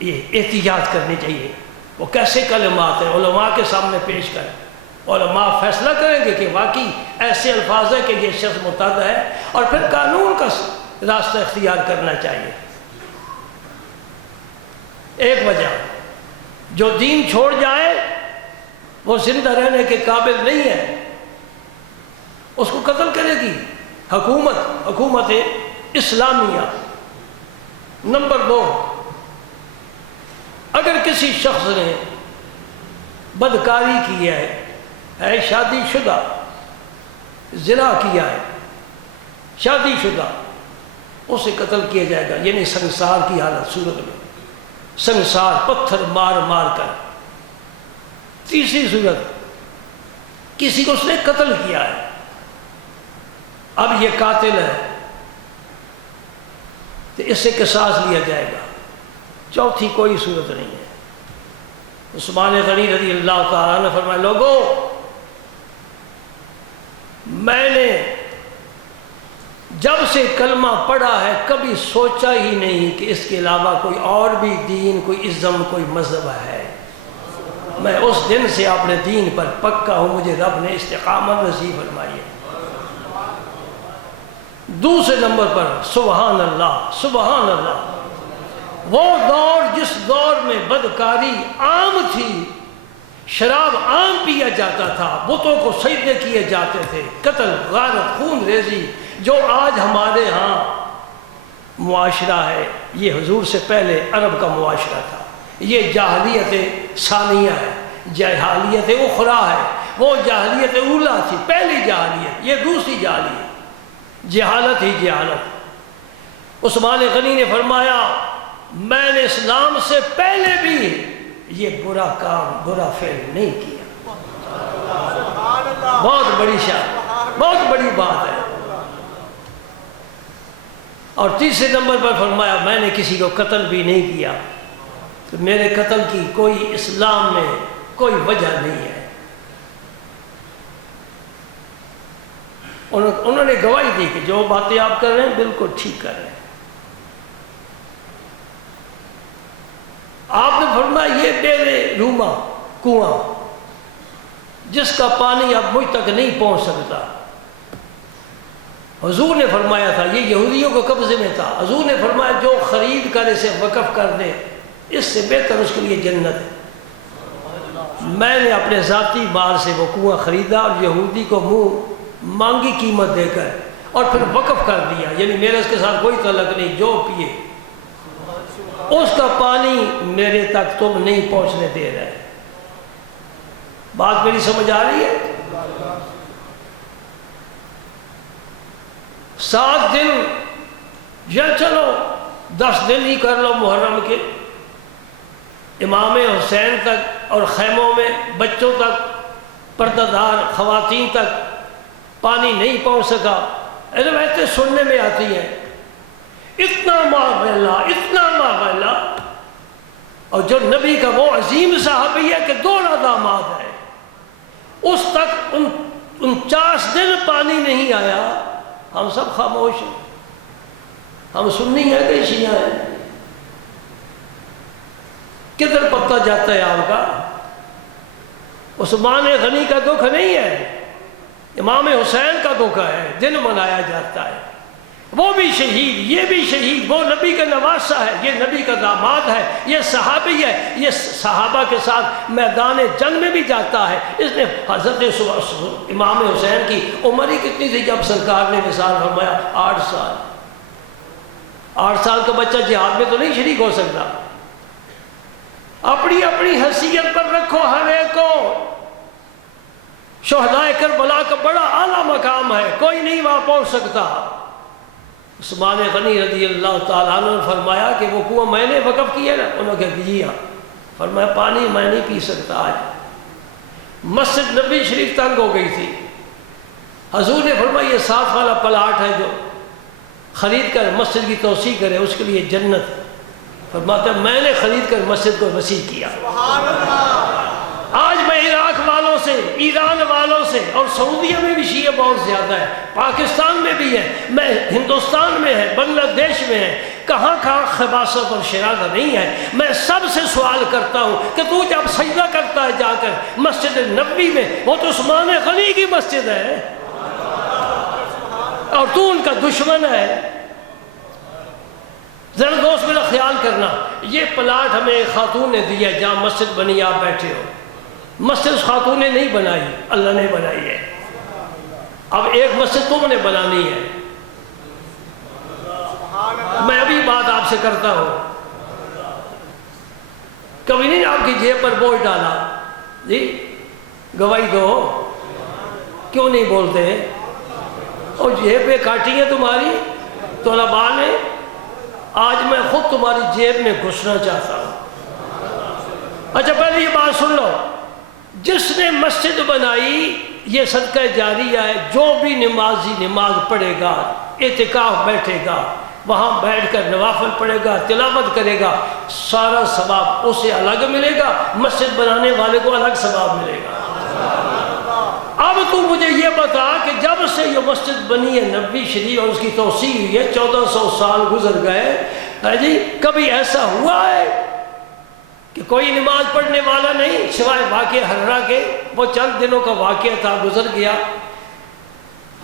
یہ احتیاط کرنی چاہیے۔ وہ کیسے کلمات ہیں، علماء کے سامنے پیش کریں، علماء فیصلہ کریں گے کہ واقعی ایسے الفاظ ہے کہ یہ شخص مرتد ہے، اور پھر قانون کا راستہ اختیار کرنا چاہیے۔ ایک وجہ، جو دین چھوڑ جائے وہ زندہ رہنے کے قابل نہیں ہے، اس کو قتل کرے گی حکومت اسلامیہ۔ نمبر 2، اگر کسی شخص نے بدکاری کی ہے شادی شدہ، زنا کیا ہے، شادی شدہ، اسے قتل کیا جائے گا، یعنی سنسار کی حالت صورت میں، سنسار پتھر مار مار کر۔ تیسری صورت، کسی کو اس نے قتل کیا ہے، اب یہ قاتل ہے تو اس سے قصاص لیا جائے گا۔ چوتھی کوئی صورت نہیں ہے۔ عثمان غنی رضی اللہ تعالیٰ نے فرمایا، لوگوں، میں نے جب سے کلمہ پڑھا ہے کبھی سوچا ہی نہیں کہ اس کے علاوہ کوئی اور بھی دین، کوئی ازم، کوئی مذہب ہے۔ میں اس دن سے اپنے دین پر پکا ہوں، مجھے رب نے استقامت نصیب فرمائی ہے۔ دوسرے نمبر پر سبحان اللہ، سبحان اللہ، وہ دور جس دور میں بدکاری عام تھی، شراب عام پیا جاتا تھا، بتوں کو سجدے کیے جاتے تھے، قتل، غارت، خون ریزی، جو آج ہمارے ہاں معاشرہ ہے، یہ حضور سے پہلے عرب کا معاشرہ تھا۔ یہ جاہلیت ثانیہ ہے، جاہلیت اخری ہے، وہ جاہلیت اولا تھی، پہلی جاہلیت، یہ دوسری جاہلیت، جہالت ہی جہالت۔ عثمان غنی نے فرمایا، میں نے اسلام سے پہلے بھی یہ برا کام، برا فعل نہیں کیا۔ بہت بڑی شان، بہت بڑی بات ہے۔ اور تیسرے نمبر پر فرمایا، میں نے کسی کو قتل بھی نہیں کیا، تو میرے قتل کی کوئی اسلام میں کوئی وجہ نہیں ہے۔ انہوں نے گواہی دی کہ جو باتیں آپ کر رہے ہیں بالکل ٹھیک کر رہے ہیں۔ آپ نے فرمایا، یہ بیر روما کنواں جس کا پانی اب مجھ تک نہیں پہنچ سکتا، حضور نے فرمایا تھا، یہ یہودیوں کو قبضے میں تھا، حضور نے فرمایا جو خرید کر اسے وقف کر دے اس سے بہتر اس کے لیے جنت ہے۔ میں نے اپنے ذاتی مال سے وہ کنواں خریدا اور یہودی کو منہ مانگی قیمت دے کر اور پھر وقف کر دیا، یعنی میرا اس کے ساتھ کوئی تعلق نہیں، جو پیے اس کا پانی میرے تک تم نہیں پہنچنے دے رہے۔ بات میری سمجھ آ رہی ہے؟ 7 دن یا چلو 10 دن ہی کر لو محرم کے، امام حسین تک اور خیموں میں بچوں تک، پردہ دار خواتین تک پانی نہیں پہنچ سکا، روایتیں سننے میں آتی ہیں، اتنا معاملہ، اتنا معاملہ۔ اور جو نبی کا وہ عظیم صحابی ہے کہ 2 داماد ہے، اس تک 49 دن پانی نہیں آیا، ہم سب خاموش ہیں، ہم سنی ہیں کہ شیعہ ہیں؟ کدھر پتہ جاتا ہے آپ کا؟ عثمان غنی کا دکھ نہیں ہے، امام حسین کا دکھ ہے، دن منایا جاتا ہے، وہ بھی شہید، یہ بھی شہید، وہ نبی کا نواسہ ہے، یہ نبی کا داماد ہے، یہ صحابی ہے، یہ صحابہ کے ساتھ میدان جنگ میں بھی جاتا ہے۔ اس نے حضرت امام حسین کی عمر ہی کتنی تھی جب سرکار نے وصال فرمایا؟ 8 سال۔ 8 سال کا بچہ جہاد میں تو نہیں شریک ہو سکتا۔ اپنی اپنی حیثیت پر رکھو ہر ایک کو۔ شہداء کربلا کا بڑا اعلیٰ مقام ہے، کوئی نہیں وہاں پہنچ سکتا۔ عثمان غنی رضی اللہ تعالیٰ عنہ نے فرمایا کہ وہ کنواں میں نے وقف کیا نا؟ انہوں نے کہا جی ہاں۔ فرمایا پانی میں نہیں پی سکتا آج۔ مسجد نبی شریف تنگ ہو گئی تھی، حضور نے فرمایا یہ 7 والا پلاٹ ہے جو خرید کر مسجد کی توسیع کرے اس کے لیے جنت، فرماتا ہے میں نے خرید کر مسجد کو وسیع کیا۔ آج میں عراق والوں سے، ایران والوں سے، اور سعودیہ میں بھی شیعہ بہت زیادہ ہے، پاکستان میں بھی ہے، میں ہندوستان میں ہے، بنگلہ دیش میں ہے، کہاں کہاں خباثت اور شرارت نہیں ہے، میں سب سے سوال کرتا ہوں کہ تو جب سجدہ کرتا ہے جا کر مسجد نبوی میں، وہ تو عثمان غنی کی مسجد ہے اور تو ان کا دشمن ہے۔ ذرا دوست میرا خیال کرنا، یہ پلاٹ ہمیں ایک خاتون نے دیا جہاں مسجد بنی، آپ بیٹھے ہو، مسجد اس خاتون نے نہیں بنائی، اللہ نے بنائی ہے۔ اب ایک مسجد تم نے بنانی ہے۔ میں ابھی بات آپ سے کرتا ہوں، کبھی نہیں آپ کی جیب پر بوجھ ڈالا؟ جی گواہی دو، کیوں نہیں بولتے؟ اور جیب پہ کاٹی ہے تمہاری طلباء نے، آج میں خود تمہاری جیب میں گھسنا چاہتا ہوں۔ اچھا پہلے یہ بات سن لو، جس نے مسجد بنائی یہ صدقہ جاریہ ہے، جو بھی نمازی نماز پڑھے گا، اعتکاف بیٹھے گا، وہاں بیٹھ کر نوافل پڑھے گا، تلاوت کرے گا، سارا ثواب اسے الگ ملے گا، مسجد بنانے والے کو الگ ثواب ملے گا۔ اب تو مجھے یہ بتا کہ جب سے یہ مسجد بنی ہے نبوی شریف اور اس کی توسیع ہوئی ہے، 1400 سال گزر گئے، جی کبھی ایسا ہوا ہے کہ کوئی نماز پڑھنے والا نہیں سوائے واقعہ حرہ کے؟ وہ چند دنوں کا واقعہ تھا، گزر گیا۔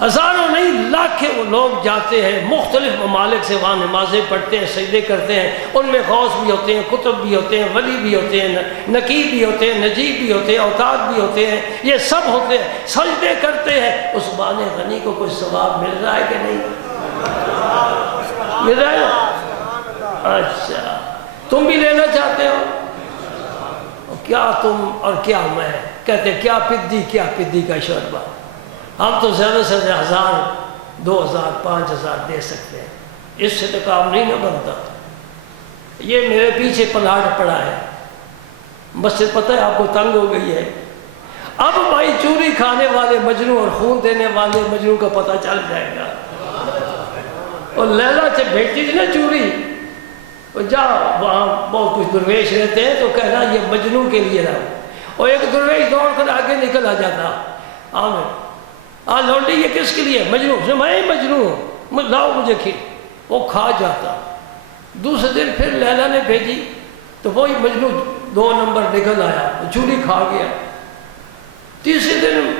ہزاروں نہیں لاکھوں لوگ جاتے ہیں مختلف ممالک سے، وہاں نمازیں پڑھتے ہیں، سجدے کرتے ہیں، ان میں غوث بھی ہوتے ہیں، کتب بھی ہوتے ہیں، ولی بھی ہوتے ہیں، نقیب بھی ہوتے ہیں، نجیب بھی ہوتے ہیں، اوتاد بھی ہوتے ہیں، یہ سب ہوتے ہیں، سجدے کرتے ہیں۔ عثمان غنی کو کوئی ثواب مل رہا ہے کہ نہیں مل رہا ہے؟ اچھا تم بھی لینا چاہتے ہو؟ کیا تم اور کیا میں، کہتے کیا پدی کا شوربہ، ہم تو زیادہ سے زیادہ 1000 2000 5000 دے سکتے ہیں، اس سے تو کام نہیں نہ بنتا۔ یہ میرے پیچھے پلاٹ پڑا ہے، مسجد پتہ ہے آپ کو تنگ ہو گئی ہے، اب بھائی چوری کھانے والے مجنو اور خون دینے والے مجنو کا پتہ چل جائے گا۔ اور لیلا سے بھیجتی تھی نا چوری، جا وہاں بہت کچھ درویش رہتے ہیں تو کہنا یہ مجنو کے لیے رہا، اور ایک درویش دوڑ کر آگے نکل آ جاتا، لوٹی یہ کس کے لیے؟ مجنو، میں مجنو ہوں، لاؤ مجھے کھیر، وہ کھا جاتا۔ دوسرے دن پھر لیلا نے بھیجی تو وہی مجنو 2 نمبر نکل آیا، چوری کھا گیا۔ تیسرے دن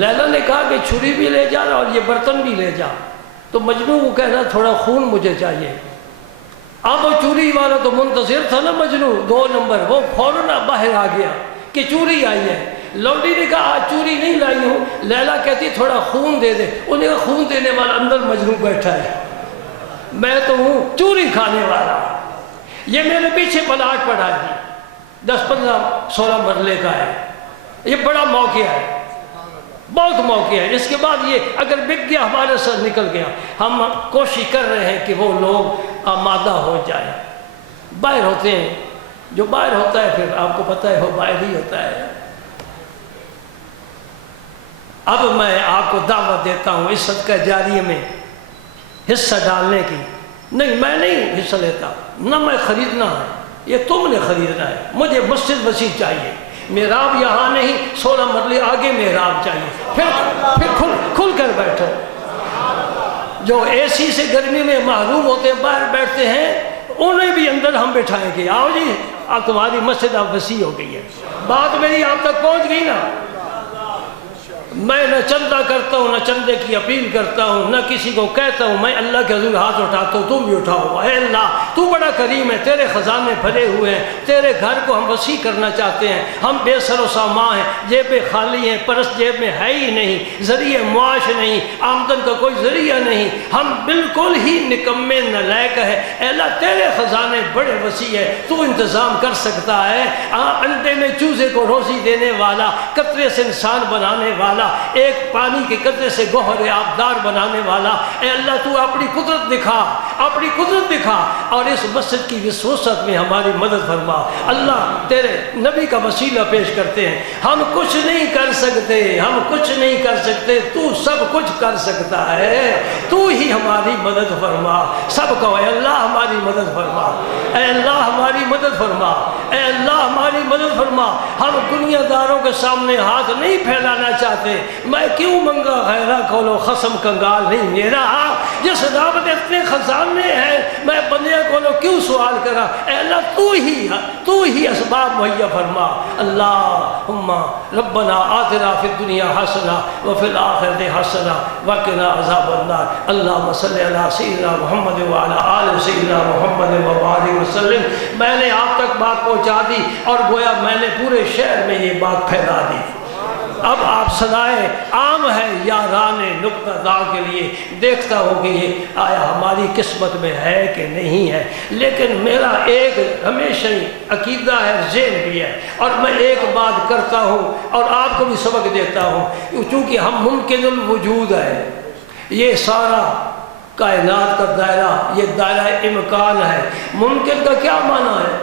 لیلا نے کہا کہ چھری بھی لے جا اور یہ برتن بھی لے جا، تو مجنو کو کہنا تھوڑا خون مجھے چاہیے۔ اب وہ چوری والا تو منتظر تھا نا مجنو 2 نمبر، وہ فوراً باہر آ گیا کہ چوری آئی ہے۔ لوڈی نے کہا چوری نہیں لائی ہوں، لیلا کہتی تھوڑا خون دے دے، انہیں کہا خون دینے والا اندر مجنو بیٹھا ہے، میں تو ہوں چوری کھانے والا۔ یہ میرے پیچھے پلاٹ پڑا ہے، 10 15 16 مرلے کا ہے، یہ بڑا موقع ہے، بہت موقع ہے۔ اس کے بعد یہ اگر بک گیا ہمارے ساتھ نکل گیا، ہم کوشش کر رہے ہیں کہ وہ لوگ آمادہ ہو جائیں۔ باہر ہوتے ہیں، جو باہر ہوتا ہے پھر آپ کو پتہ ہے وہ باہر ہی ہوتا ہے۔ اب میں آپ کو دعوت دیتا ہوں اس صدقہ جاریہ میں حصہ ڈالنے کی۔ نہیں میں نہیں حصہ لیتا، نہ میں خریدنا ہے، یہ تم نے خریدنا ہے۔ مجھے مسجد وسیع چاہیے، محراب یہاں نہیں 16 مرلے آگے محراب چاہیے، پھر کھل کر بیٹھو۔ جو اے سی سے گرمی میں محروم ہوتے ہیں باہر بیٹھتے ہیں، انہیں بھی اندر ہم بٹھائیں گے، آؤ جی اب تمہاری مسجد اب وسیع ہو گئی ہے۔ بات میری آپ تک پہنچ گئی نا؟ میں نہ چندہ کرتا ہوں، نہ چندے کی اپیل کرتا ہوں، نہ کسی کو کہتا ہوں، میں اللہ کے حضور ہاتھ اٹھاتا ہوں، تم بھی اٹھاؤ۔ اے اللہ تو بڑا کریم ہے، تیرے خزانے بھرے ہوئے ہیں، تیرے گھر کو ہم وسیع کرنا چاہتے ہیں، ہم بے سر و سامان ہیں، جیبیں خالی ہیں، پرس جیب میں ہے ہی نہیں، ذریعہ معاش نہیں، آمدن کا کوئی ذریعہ نہیں، ہم بالکل ہی نکمے نالائق ہے۔ اے اللہ تیرے خزانے بڑے وسیع ہے، تو انتظام کر سکتا ہے۔ انڈے میں چوزے کو روزی دینے والا، قطرے سے انسان بنانے والا، والا، ایک پانی کے قطرے سے گوہر آبدار بنانے والا، اے اللہ تو اپنی قدرت دکھا، اپنی قدرت دکھا اور اس مسجد کی وسعت میں ہماری مدد فرما۔ اللہ تیرے نبی کا وسیلہ پیش کرتے ہیں، ہم کچھ نہیں کر سکتے، ہم کچھ نہیں کر سکتے، تو سب کچھ کر سکتا ہے، تو ہی ہماری مدد فرما۔ سب کہو اے اللہ ہماری مدد فرما، اے اللہ ہماری مدد فرما، اے اللہ ہماری مدد فرما۔ ہم دنیا داروں کے سامنے ہاتھ نہیں پھیلانا چاہتے، میں کیوں منگا غیرہ کھولو خصم کنگال نہیں میرا، جس رب کے اتنے خزانے ہیں میں بندے کھولو کیوں سوال کرا۔ اے اللہ تو ہی اسباب مہیا فرما۔ اللہم ربنا آتنا فی الدنیا حسنہ وفی الآخرۃ حسنہ وقنا عذاب النار۔ اللہم صلی علی سیدنا محمد وعلی آل سیدنا محمد وبارک وسلم۔ میں نے آپ تک بات پہنچا دی اور گویا میں نے پورے شہر میں یہ بات پھیلا دی۔ اب آپ سنائیں، عام ہے یاران نقطہ دا کے لیے، دیکھتا ہوں کہ یہ آیا ہماری قسمت میں ہے کہ نہیں ہے، لیکن میرا ایک ہمیشہ ہی عقیدہ ہے، ذہن بھی ہے، اور میں ایک بات کرتا ہوں اور آپ کو بھی سبق دیتا ہوں، چونکہ ہم ممکن الوجود ہے، یہ سارا کائنات کا دائرہ یہ دائرہ امکان ہے۔ ممکن کا کیا معنی ہے؟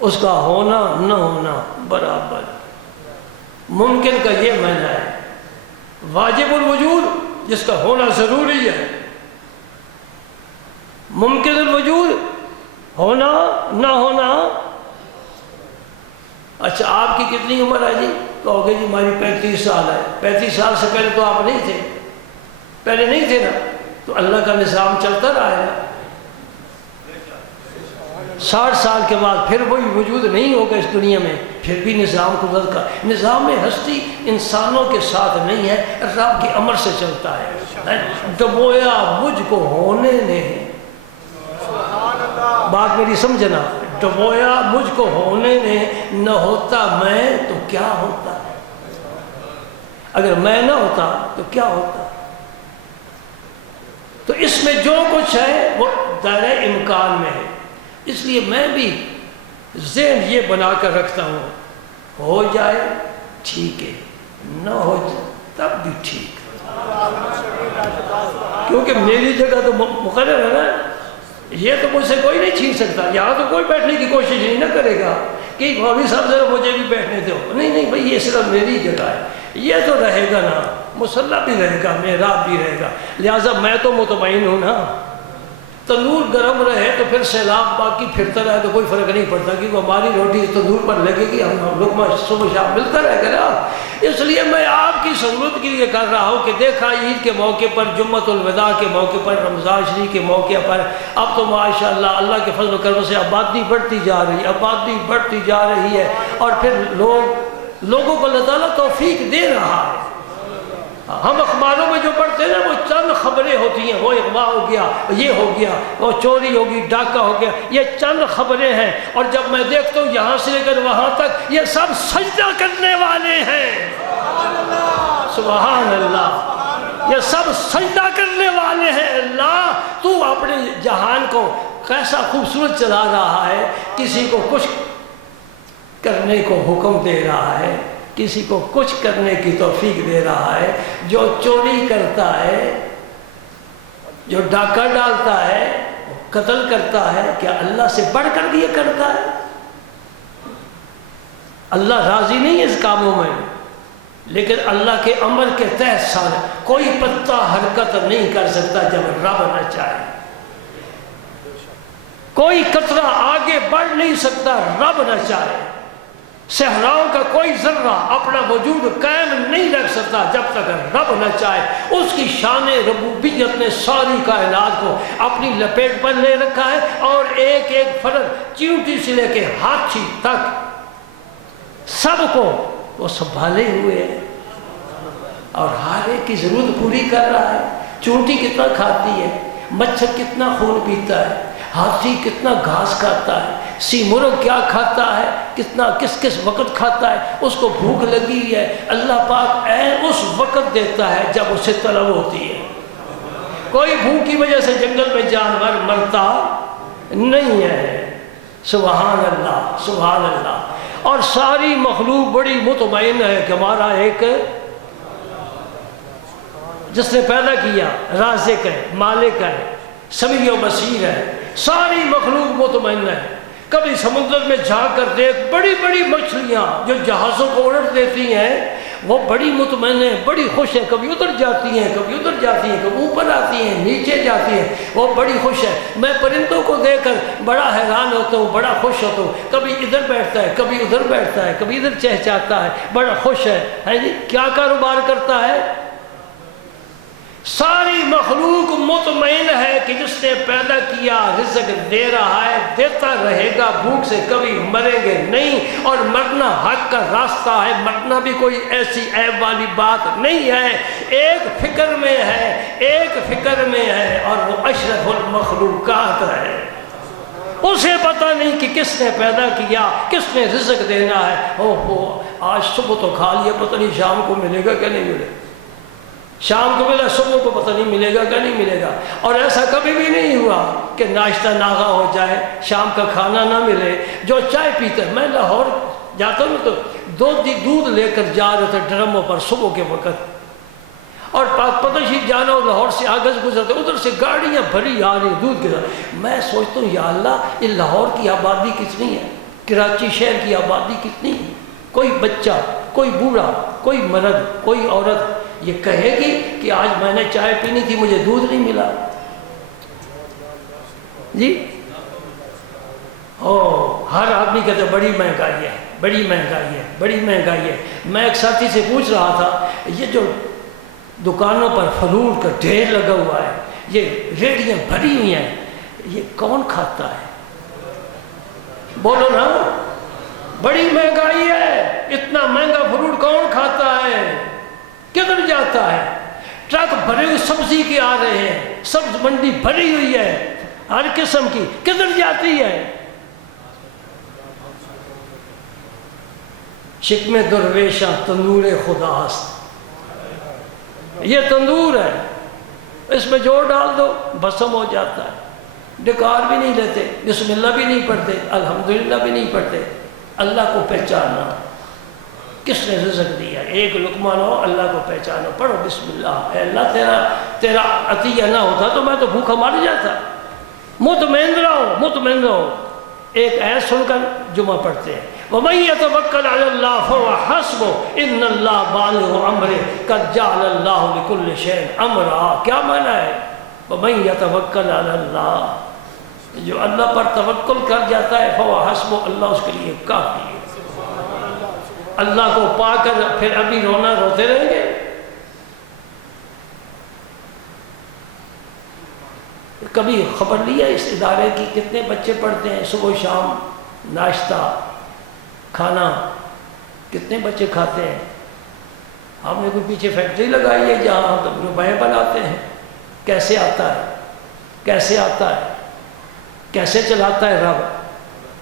اس کا ہونا نہ ہونا برابر۔ ممکن کا یہ معنی ہے واجب الوجود جس کا ہونا ضروری ہے، ممکن الوجود ہونا نہ ہونا۔ اچھا آپ کی کتنی عمر ہے جی؟ کہو گے جی ہماری 35 سال ہے۔ 35 سال سے پہلے تو آپ نہیں تھے، پہلے نہیں تھے نا، تو اللہ کا نظام چلتا رہا ہے نا۔ 60 سال کے بعد پھر وہی وجود نہیں ہوگا اس دنیا میں، پھر بھی نظام قدرت کا نظام ہستی انسانوں کے ساتھ نہیں ہے، رب کے امر سے چلتا ہے۔ ڈبویا مجھ کو ہونے نے، بات میری سمجھنا، ڈبویا مجھ کو ہونے نے، نہ ہوتا میں تو کیا ہوتا، اگر میں نہ ہوتا تو کیا ہوتا۔ تو اس میں جو کچھ ہے وہ دائرہ امکان میں ہے، اس لیے میں بھی ذہن یہ بنا کر رکھتا ہوں، ہو جائے ٹھیک ہے، نہ ہو جائے تب بھی ٹھیک، کیونکہ میری جگہ تو مقرر ہے نا، یہ تو مجھ سے کوئی نہیں چھین سکتا۔ یہاں تو کوئی بیٹھنے کی کوشش نہیں نہ کرے گا کہ مولوی صاحب ذرا مجھے بھی بیٹھنے دو، نہیں بھائی یہ صرف میری جگہ ہے، یہ تو رہے گا نا، مصلی بھی رہے گا، محراب بھی رہے گا، لہٰذا میں تو مطمئن ہوں نا۔ تندور گرم رہے تو پھر سیلاب باقی پھرتا رہے تو کوئی فرق نہیں پڑتا، کیونکہ ہماری روٹی تندور پر لگے گی، ہم لوگ صبح شام ملتا رہے گا نا۔ اس لیے میں آپ کی سہولت کے لیے کر رہا ہوں کہ دیکھا عید کے موقع پر، جمعۃ الوداع کے موقع پر، رمضان شریف کے موقع پر، اب تو ماشاءاللہ اللہ کے فضل و کرم سے آبادی بڑھتی جا رہی ہے، اور پھر لوگوں کو اللہ تعالیٰ توفیق دے رہا ہے۔ ہم اخباروں میں جو پڑھتے ہیں نا وہ چند خبریں ہوتی ہیں، وہ اغوا ہو گیا، یہ ہو گیا، وہ چوری ہوگی، ڈاکہ ہو گیا، یہ چند خبریں ہیں، اور جب میں دیکھتا ہوں یہاں سے لے کر وہاں تک یہ سب سجدہ کرنے والے ہیں۔ سبحان اللہ، یہ سب سجدہ کرنے والے ہیں۔ اللہ تو اپنے جہان کو کیسا خوبصورت چلا رہا ہے، کسی کو کچھ کرنے کو حکم دے رہا ہے، کسی کو کچھ کرنے کی توفیق دے رہا ہے۔ جو چوری کرتا ہے، جو ڈاکہ ڈالتا ہے، وہ قتل کرتا ہے، کیا اللہ سے بڑھ کر یہ کرتا ہے؟ اللہ راضی نہیں ہے اس کاموں میں، لیکن اللہ کے امر کے تحت سارا کوئی پتا حرکت نہیں کر سکتا جب رب نہ چاہے، کوئی قطرہ آگے بڑھ نہیں سکتا رب نہ چاہے، صحراؤں کا کوئی ذرہ اپنا وجود قائم نہیں رکھ سکتا جب تک رب نہ چاہے۔ اس کی شان ربوبیت نے ساری کائنات کو اپنی لپیٹ پر لے رکھا ہے، اور ایک ایک فرد چیونٹی سے لے کے ہاتھی تک سب کو وہ سنبھالے ہوئے ہیں، اور ہر ایک کی ضرورت پوری کر رہا ہے۔ چونٹی کتنا کھاتی ہے، مچھر کتنا خون پیتا ہے، ہاتھی کتنا گھاس کھاتا ہے، سیمرغ کیا کھاتا ہے، کتنا کس وقت کھاتا ہے، اس کو بھوک لگی ہے، اللہ پاک عین اس وقت دیتا ہے جب اسے طلب ہوتی ہے۔ کوئی بھوک کی وجہ سے جنگل میں جانور مرتا نہیں ہے۔ سبحان اللہ، سبحان اللہ۔ اور ساری مخلوق بڑی مطمئن ہے کہ ہمارا ایک جس نے پیدا کیا رازق ہے، مالک ہے، سمیع و بصیر ہے، ساری مخلوق مطمئن ہے۔ کبھی سمندر میں جھانک کر دیکھ، بڑی بڑی مچھلیاں جو جہازوں کو الٹ دیتی ہیں وہ بڑی مطمئن ہیں، بڑی خوش ہیں، کبھی ادھر جاتی ہیں، کبھی ادھر جاتی ہیں، کبھی اوپر آتی ہیں، نیچے جاتی ہیں، وہ بڑی خوش ہے۔ میں پرندوں کو دیکھ کر بڑا حیران ہوتا ہوں، بڑا خوش ہوتا ہوں، کبھی ادھر بیٹھتا ہے، کبھی ادھر بیٹھتا ہے، کبھی ادھر چہچاتا ہے، بڑا خوش ہے جی۔ کیا کاروبار کرتا ہے؟ ساری مخلوق مطمئن ہے کہ جس نے پیدا کیا رزق دے رہا ہے، دیتا رہے گا، بھوک سے کبھی مریں گے نہیں، اور مرنا حق کا راستہ ہے، مرنا بھی کوئی ایسی عیب والی بات نہیں ہے۔ ایک فکر میں ہے، ایک فکر میں ہے، اور وہ اشرف المخلوقات ہے۔ اسے پتہ نہیں کہ کس نے پیدا کیا، کس نے رزق دینا ہے۔ اوہ آج صبح تو کھا لیا، پتہ نہیں شام کو ملے گا کہ نہیں ملے گا، شام کو ملا، صبح کو پتہ نہیں ملے گا کہ نہیں ملے گا۔ اور ایسا کبھی بھی نہیں ہوا کہ ناشتہ ناغا ہو جائے، شام کا کھانا نہ ملے۔ جو چائے پیتا ہے، میں لاہور جاتا ہوں تو دودھ لے کر جا رہے تھے ڈرموں پر صبح کے وقت، اور پتہ شریف جانا ہو، لاہور سے آگز گزرتے، ادھر سے گاڑیاں بھری آ رہی دودھ کے ساتھ۔ میں سوچتا ہوں یا اللہ، یہ لاہور کی آبادی کتنی ہے، کراچی شہر کی آبادی کتنی ہے، کوئی بچہ، کوئی بوڑھا، کوئی مرد، کوئی عورت یہ کہے گی کہ آج میں نے چائے پینی تھی، مجھے دودھ نہیں ملا جی؟ ہر آدمی کہتے بڑی مہنگائی ہے، بڑی مہنگائی ہے، بڑی مہنگائی ہے۔ میں ایک ساتھی سے پوچھ رہا تھا، یہ جو دکانوں پر فروٹ کا ڈھیر لگا ہوا ہے، یہ ریڑیاں بھری ہوئی ہیں، یہ کون کھاتا ہے؟ بولو نا، بڑی مہنگائی ہے، اتنا مہنگا فروٹ کون کھاتا ہے؟ کدھر جاتا ہے؟ ٹرک بھرے ہوئے سبزی کے آ رہے ہیں، سبز منڈی بھری ہوئی ہے ہر قسم کی، کدھر جاتی ہے؟ شکم درویشاں تندور خداست، یہ تندور ہے، اس میں جوڑ ڈال دو بسم ہو جاتا ہے۔ ڈکار بھی نہیں لیتے، بسم اللہ بھی نہیں پڑھتے، الحمدللہ بھی نہیں پڑھتے۔ اللہ کو پہچاننا، کس نے رزق دیا، ایک لقمہ لو، اللہ کو پہچانو، پڑھو بسم اللہ۔ اے اللہ، تیرا عطیہ نہ ہوتا تو میں تو بھوکا مر جاتا۔ مطمئن رہو، مطمئن رہو۔ ایک آیت سن کر جمعہ پڑھتے ہیں، وَمَن يَتَوَكَّلْ عَلَى اللَّهِ فَهُوَ حَسْبُهُ إِنَّ اللَّهَ بَالِغُ أَمْرِهِ قَدْ جَعَلَ اللَّهُ لِكُلِّ شَيْءٍ أَمْرًا۔ کیا معنی ہے وَمَن يَتَوَكَّلْ عَلَى اللَّهِ؟ جو اللہ پر توکل کر جاتا ہے، فَهُوَ حَسْبُهُ، اللہ اس کے لیے کافی ہے۔ اللہ کو پا کر پھر ابھی رونا روتے رہیں گے؟ کبھی خبر لیا اس ادارے کی کتنے بچے پڑھتے ہیں؟ صبح شام ناشتہ کھانا کتنے بچے کھاتے ہیں؟ ہم نے کوئی پیچھے فیکٹری لگائی ہے جہاں ہم روپئے بناتے ہیں؟ کیسے آتا ہے؟ کیسے آتا ہے؟ کیسے چلاتا ہے رب؟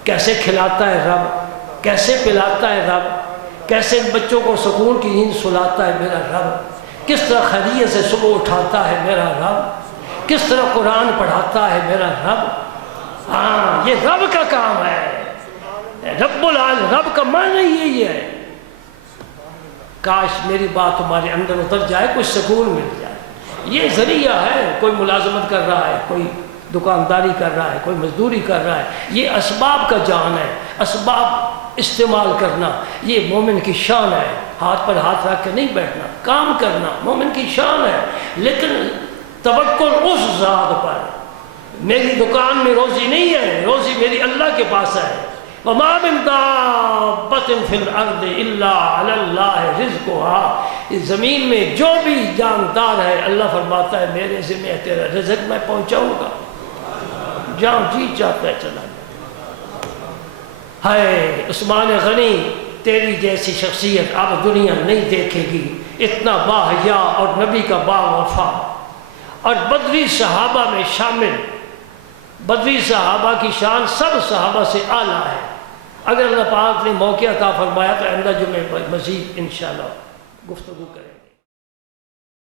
کیسے کھلاتا ہے رب؟ کیسے پلاتا ہے رب؟ کیسے بچوں کو سکون کی نیند سلاتا ہے میرا رب؟ کس طرح خیریت سے صبح اٹھاتا ہے میرا رب؟ کس طرح قرآن پڑھاتا ہے میرا رب؟ ہاں، یہ رب کا کام ہے۔ رب العالمین، رب کا معنی یہی ہے۔ کاش میری بات تمہارے اندر اتر جائے، کوئی سکون مل جائے۔ یہ ذریعہ ہے، کوئی ملازمت کر رہا ہے، کوئی دکانداری کر رہا ہے، کوئی مزدوری کر رہا ہے، یہ اسباب کا جان ہے۔ اسباب استعمال کرنا یہ مومن کی شان ہے۔ ہاتھ پر ہاتھ رکھ کے نہیں بیٹھنا، کام کرنا مومن کی شان ہے۔ لیکن توکل اس ذات پر، میری دکان میں روزی نہیں ہے، روزی میری اللہ کے پاس ہے۔ وَمَا مِن دَابَّةٍ فِي الْأَرْضِ إِلَّا عَلَى اللَّهِ رِزْقُهَا۔ اس زمین میں جو بھی جاندار ہے، اللہ فرماتا ہے میرے ذمہ ہے، تیرا رزق میں پہنچاؤں گا، جہاں جی چاہتا ہے چلا جائے۔ ہائے عثمان غنی، تیری جیسی شخصیت اب دنیا نہیں دیکھے گی، اتنا باحیا اور نبی کا باوفا، اور بدری صحابہ میں شامل۔ بدری صحابہ کی شان سب صحابہ سے اعلیٰ ہے۔ اگر اللہ پاک نے موقع عطا فرمایا تو آئندہ جمعے مزید انشاءاللہ گفتگو کریں۔